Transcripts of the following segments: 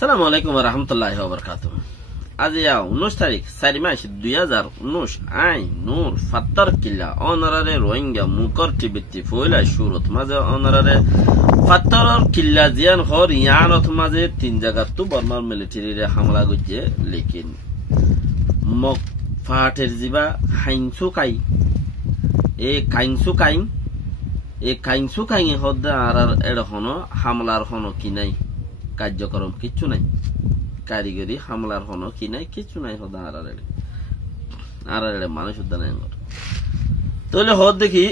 সালামু আলাইকুম ওয়া রাহমাতুল্লাহি ওয়া বারাকাতুহু। আজ 19 তারিখ 4 মাস 2019 আই নূর ফাত্তার কিল্লা অনারারে রোহিঙ্গা মুকর টিবিতি ফয়লা শুরুত মাঝে অনারারে ফাত্তারর কিল্লা জিয়ান হর ইয়ানত মাঝে তিন জায়গা তো বর্মার মিলিটারি রে হামলা গজে লেকিন মক ফাটের জিবা হাইনসু কাই এ কাইনসু কাইন এ কাইনসু কাইন হদ্দা আর এর হনো হামলার হনো কি নাই কার্যক্রম কিচ্ছু নাই, কারিগরি হামলার হনো কি নাই কিচ্ছু নাই। হদা আর মানুষ নাই তাহলে হদ দেখি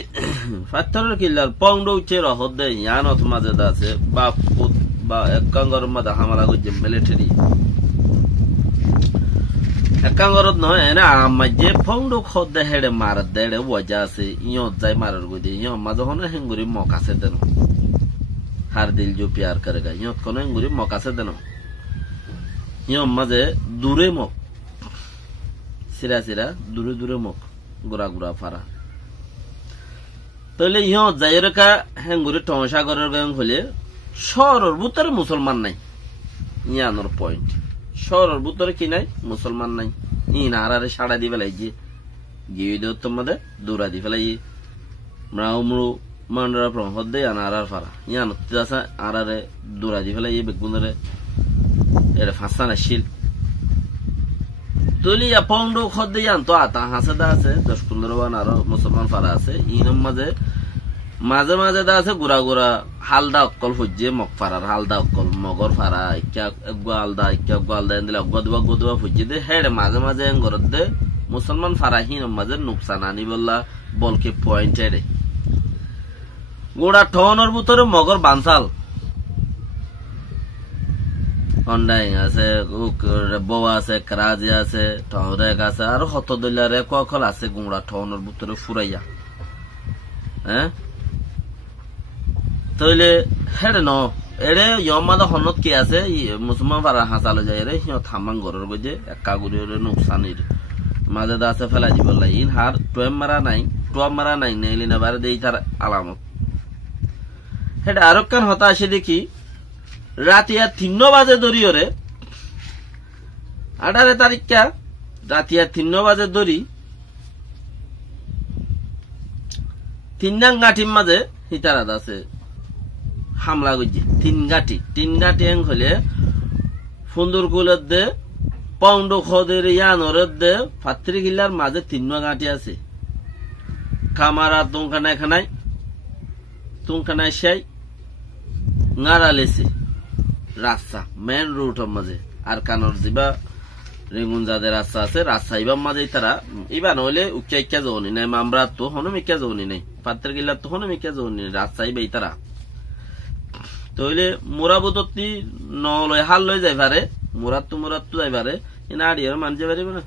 পাথরের কিল্লার পংড উচ্চের হদে ইয়ানত মাঝে আছে বা একাঙ্গর মাঝে হামলা করছে মিলিটারি একাঙ্গরত নহয় এনে মাঝে পংড হদে হেড়ে মার দেড়ে ওজা আছে ইয়ত যাই মারার গদি ইয় মাঝে হনো হেঙ্গুরি মক আছে দেন हर दिल जो प्यार करेगा यो कोने गुरी मौका से देनो यो मजे दूरे मक सिरा सिरा दूरे दूरे मक गुरा गुरा फारा तले यो जायर का हेंगुरी टोंशा गरर गयं हले शहरर भीतरे मुसलमान নাই ইয়ানোর পয়েন্ট শহরের ভিতরে কি নাই মুসলমান নাই ইনারারে সাড়া দি ফেলাই যে গিয়ে দিও তোমাদের দৌড়া দি ফেলাই মরাউমরু মান্ডারা প্রম হদ্দে আনারার ফারা ইয়ান তিদাসা আরারে দৌড়া দি ফেলাই বেগুনরে এর ফাসানা শিল তলি ইয়া পংডো হদ্দে ইয়ান তো আতা হাসেদা আছে 10-15 বান আর মুসলমান ফারা আছে ইনম মাঝে মাঝে মাঝে দা আছে গুড়া গুড়া হালদা অকল ফুজে মক ফারার হালদা অকল মগর ফারা ইকা গোয়ালদা এন্দিলা গদবা ফুজে দে হেড মাঝে মাঝে গরদ দে মুসলমান ফারা হিনম মাঝে নুকসান আনি বললা বলকে পয়েন্ট এরে গোড়া ঠনের ভিতরে মগর বানসাল হন্ডাই আছে বোয়া আছে কারাজি আছে টরেক আছে আর হত দইলারে কখল আছে গোড়া ঠনের ভিতরে ফুরাইয়া হ্যাঁ তইলে হেড়ে ন এরে ইয়মাদা হনত কি আছে মুসলমান ফারা হাসালো যায় রে হিয় থামাং গরর গজে একা গুরিরে নুকসানির মাঝে দা আছে ফেলা দিব লাইন হার টুয়েম মারা নাই নেইলি না বারে দেই তার আলামত হেটা আরকান হতা আসে দেখি রাতিয়া 3 বাজে দরিয়রে 18 তারিখটা রাতিয়া 3 বাজে দরি 3 গাঁঠির মাঝে হিতারাত আছে হামলা করছে 3 গাঁঠি এং হলে সুন্দর কুলের দে পৌন্ড খদের ইয়ানরের দে ফাত্রি গিলার মাঝে 3 গাঁঠি আছে কামারা তুমখানায় সেই নারালেছে রাস্তা মেন রুট মাঝে আর কানর দিবা রেঙ্গুন যাদের রাস্তা আছে রাস্তা ইবার মাঝে তারা ইবা নইলে উচ্চা যাওনি নাই আমরা তো হনো মিকা যাওনি নাই পাত্র গিলা তো হনো মিকা যাওনি রাস্তা ইবাই তারা তইলে মোরাবতী নলয় হাল লই যাই পারে মোরাত তো যাই পারে এনা আড়িয়ার মানতে পারিবে না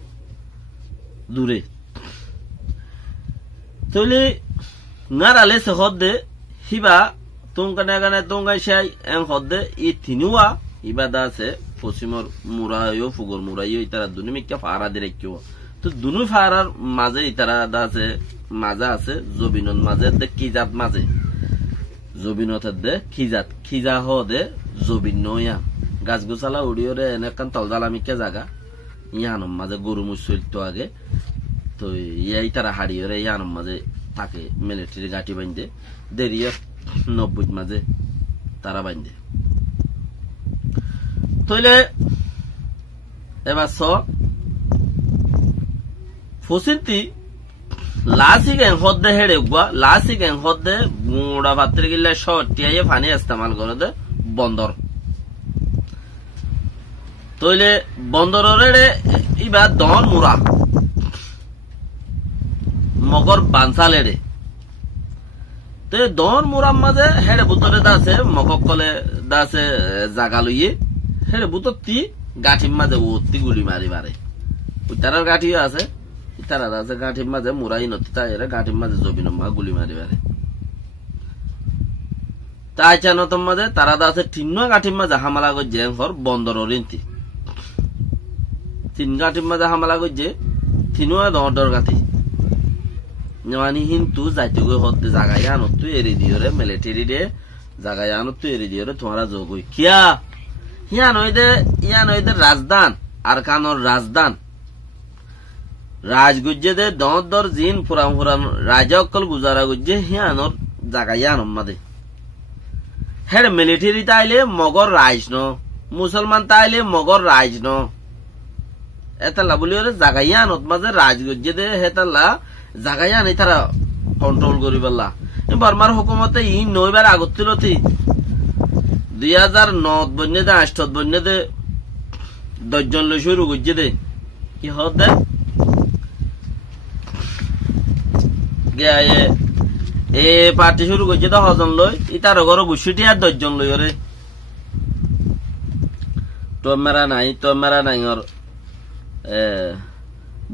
দূরে তইলে নারালেছে হদে হিবা তুমকানে সাই এং হদে ই তিনুয়া ইবাদা আছে পশ্চিমর মুরাইও ফুগর মুরাইও ইতারা দুনি মিকা ফারা দিরে কিও তো দুনু ফারার মাঝে ইতারা আছে মাজা আছে জবিনত মাঝে দে কিজাত মাঝে জবিনত দে খিজা হদে জবিনয়া গাছ গোছালা উড়িওরে এনেকান তলদালা মিকা জায়গা ইয়ানম মাঝে গরু মুসইল তো আগে তো ইয়াই তারা হাড়িওরে ইয়ানম মাঝে থাকে মিলিটারি গাঁটি বাঁধে দেরিয়ে 90 মাঝে তারা বাঁধে তইলে এবার ফসিন্তি লাসি গ্যাং হদ্দে হেড়ে গুয়া লাসি গ্যাং হদ্দে গুড়া পাত্রে গিল্লা শটিয়ে পানি ইস্তেমাল করে দে বন্দর তইলে বন্দরের ইবা দন মুরা মগর বানসালেরে তো দন মুরাম মাঝে হেড়ে বুতরে দাসে মকক কলে দাসে জাগা লইয়ে হেড়ে বুতর তি গাঠির মাঝে ওতি গুলি মারি মারে তারার গাঠিও আছে তারা আছে গাঠির মাঝে মুরাই নতি তাই গাঠির মাঝে জবিনম্মা গুলি মারি মারে তাই চানতম মাঝে তারা দাসে 3 গাঠির মাঝে হামলা করছে হর বন্দর রিন্তি 3 গাঠির মাঝে হামলা করছে 3 দর গাঠি Nyawani hintu zaiti go hot জায়গায় আনো তুই এরি দিও রে মিলিটারি রে জায়গায় আনো তুই এরি দিও রে তোমারা যোগই কিয়া ইয়ান হইতে রাজদান আর কানোর রাজদান রাজগুজ্জে দে দর জিন পুরান পুরান রাজা অকল গুজারা গুজ্জে হিয়ানোর জাগা ইয়ান মাদে হের মিলিটারি তাইলে মগর রাইজ ন মুসলমান তাইলে মগর রাইজ ন এতাল্লা বলি জাগা ইয়ানত মাঝে রাজগুজ্জে দে হেতাল্লা জাগা ইয়ান তারা কন্ট্রোল করি পারলা বর্মার হুকুমতে ই নইবার আগত ছিলতি 2009 বন্যে দে 8 বন্যে দে 10 জন লই শুরু গুজ্জে দে কি হদ দে এ পার্টি শুরু করছে তো হজন লই ইতার ঘর গুছিটি আর 10 জন লই রে তোমেরা নাই ওর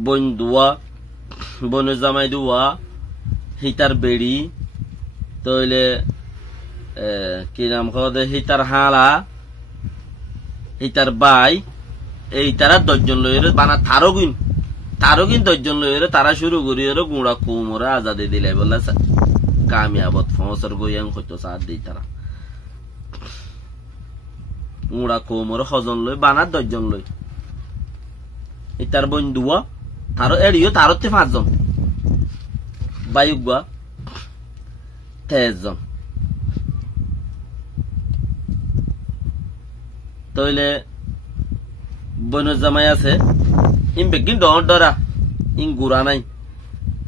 বন্ধুয়া বনু জামাই দুয়া হিতার বেড়ি তইলে কি নাম খদে হিতার হালা হিতার বাই এই তারা 10 জন লই রে বানা তারো কিন 10 জন লই রে তারা শুরু করি রে গুড়া কুমরা আজাদি দিলাই বললা কামিয়াবত ফসর গোয়াং হইতো সাথ দেই তারা গুড়া কুমরা হজন লই বানা 10 জন লই ইতার বন্ধুয়া তারো এড়িও তারতে 5 জন বায়ুগা 13 জন তইলে বনু জামাই আছে ইন বেগিন ডরা ইন গুড়া নাই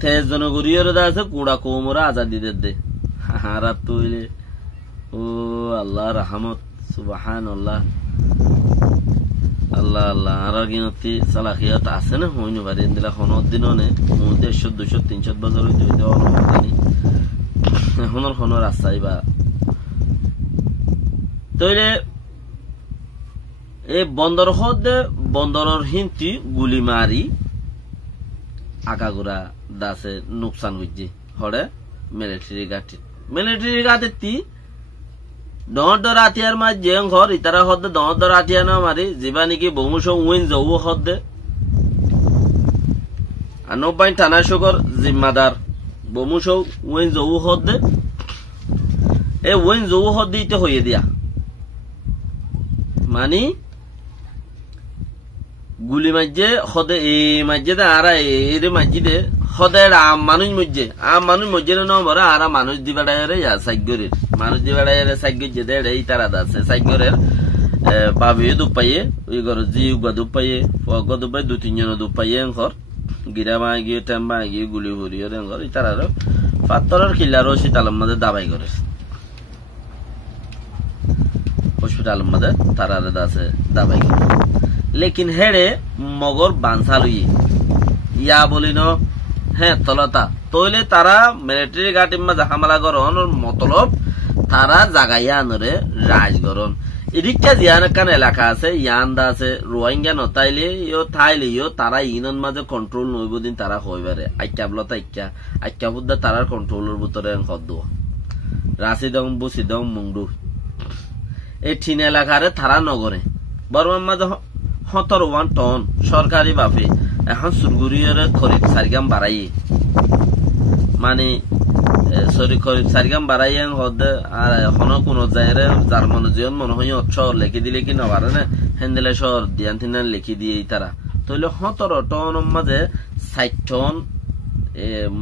13 জন গরিয়র আছে কুড়া কোমরা আজাদি দে হারা তইলে ও আল্লাহ রহমত সুবহানাল্লাহ আল্লাহ আল্লাহ আর গিনতি সালাহিয়াত আছে না হইনো পারে দিলা হনদ দিননে 150 200 300 বছর হইতে হইতে জানি হনর রাস্তাই বা তইলে এই বন্দরের হিন্তি গুলি মারি আগাগোড়া দাসে নুকসান হইছে হড়ে মিলিটারি গাটি দর আতিয়ার মা যে ঘর ইতারা হদ দর আতিয়া না মারি যিবা নাকি বহুশ উইন যাও হদ 90 থানা শকর জিম্মাদার বহুশ উইন যাও হদ এ উইন যাও হদ দিতে হইয়ে দিয়া মানি গুলি মাঝে হদে এই মাঝে আরা এর মাঝে হদে আম মানুষ মজ্জে নম্বর আরা মানুষ দিবাড়াইরে সাইগরের মানুষ দিবাড়াইরে সাইগর যে দেড় এই তারা আছে সাইগরের বাবি দুপাইয়ে ওই ঘর জিউ বা দুপাইয়ে ফগ দুপাই 2-3 জন দুপাইয়ে ঘর গিরা মা গিয়ে টেম্বা গিয়ে গুলি ভরিয়ে ঘর এই তারার পাত্তরের খিল্লারও শীতালের মধ্যে দাবাই করে হসপিটালের মধ্যে তারার আছে দাবাই করে লেকিন হেড়ে মগর বানসা লইয়ে ইয়া বলি ন হ্যাঁ তলতা তইলে তারা মিলিটারি গাটির মাঝে হামলা করন মতলব তারা জাগাইয়া আনরে রাজগরণ এদিকটা জিয়ান কান এলাকা আছে ইয়ান্দা আছে রোহিঙ্গা নতাইলে থাইলে তারা ইনন মাঝে কন্ট্রোল নইব দিন তারা হইবারে আইক্যা বলতা আইক্যা বুদ্ধা তারার কন্ট্রোলের ভিতরে খদ্দ রাশিদং বুসিদং মুংডু এই ঠিন এলাকারে তারা নগরে বর্মার মাঝে 17 টন সরকারি ভাবে এখন সুরগুরিয়রে খরিফ সারিগাম বাড়াইয়ে মানে খরিফ সারিগাম বাড়াইয়ে হদে আর এখনো কোন জায়গায় যার মনে জীবন মনে হয় শহর লেখি দিলে কি নবারে না হেন্দেলে শহর দিয়ান তিনান লেখি দিয়ে তারা তইলে 17 টন মাঝে 60 টন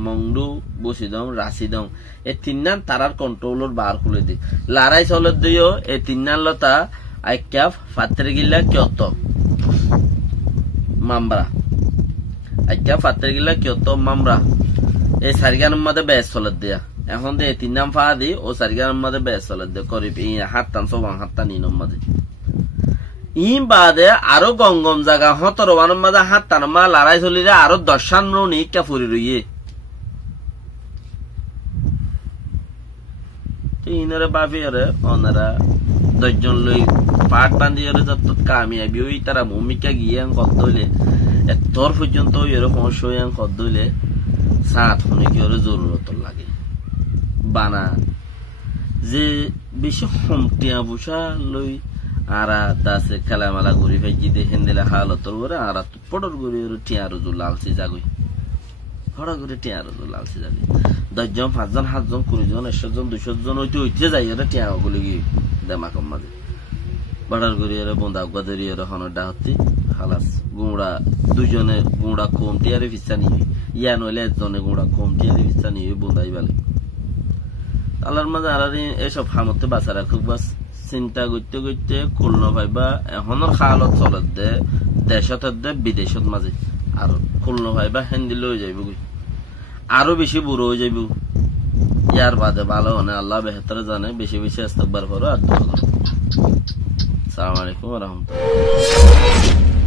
মংডু বসিদং রাশিদং এই তিননান তারার কন্ট্রোলর বার খুলে দি লড়াই চলত দিও এই তিননান লতা আইক্যাফ ফাত্রে গিলা কিয়ত মামরা আইক্যা ফাত্রে গিলা কিয়ত মামরা এই সারিগানের মধ্যে বেশ চলত দিয়া এখন দে তিন নাম ফা দি ও সারিগানের মধ্যে বেশ চলত দিয়ে করিব এই হাতটান সবাং হাতটান ইনম মধ্যে ই বাদে আরো গঙ্গম জায়গা 17 মাঝে হাতটান মা লড়াই চলিলে আরো 10 নি কা ফুরি রইয়ে ইনরে বাফিরে ওনারা 10 জন লই পাট বান্ধিরে যত কামিয়াবি ওই তারা ভূমিকা গিয়ে কতলে এতর পর্যন্ত এর সমস্যা কতলে সাত হনে কি ওর জরুরত লাগে বানা যে বেশি হমটিয়া বুসা লই আরা দাসে খেলামেলা ঘুরি ফেজি দে হেন্দেলা হালতর করে আরা পড়র ঘুরি টিয়ার লালসি জাগই হড়া করে টিয়ার লালসি জাগি 10 জন 5 জন 7 জন 20 জন 100 জন 200 জন হইতে যাই টিয়া গুলি দেমাকম মাঝে বাড়ার গড়িয়ে বন্ধা গদরিয়ে হনডা হতি খালাস গুঁড়া দুজনে গুঁড়া কমটি আর ফিসানি ইয়া নইলে একজনে গুঁড়া কমটি আর ফিসানি বন্ধাই বেলে আল্লাহর মাঝে আর এসব হামতে বাঁচা রাখুক বাস চিন্তা করতে করতে খুলন ভাইবা এখনের খালত চলত দে দেশত দে বিদেশত মাঝে আর খুলন ভাইবা হ্যান্ডিল হয়ে যাইব আরো বেশি বুড়ো হয়ে যাইব ইয়ার বাদে ভালো হনে আল্লাহ বেহতর জানে বেশি বেশি ইস্তেগফার করো আর দোয়া করো। আসসালামু আলাইকুম ওয়া রাহমাতুল্লাহ।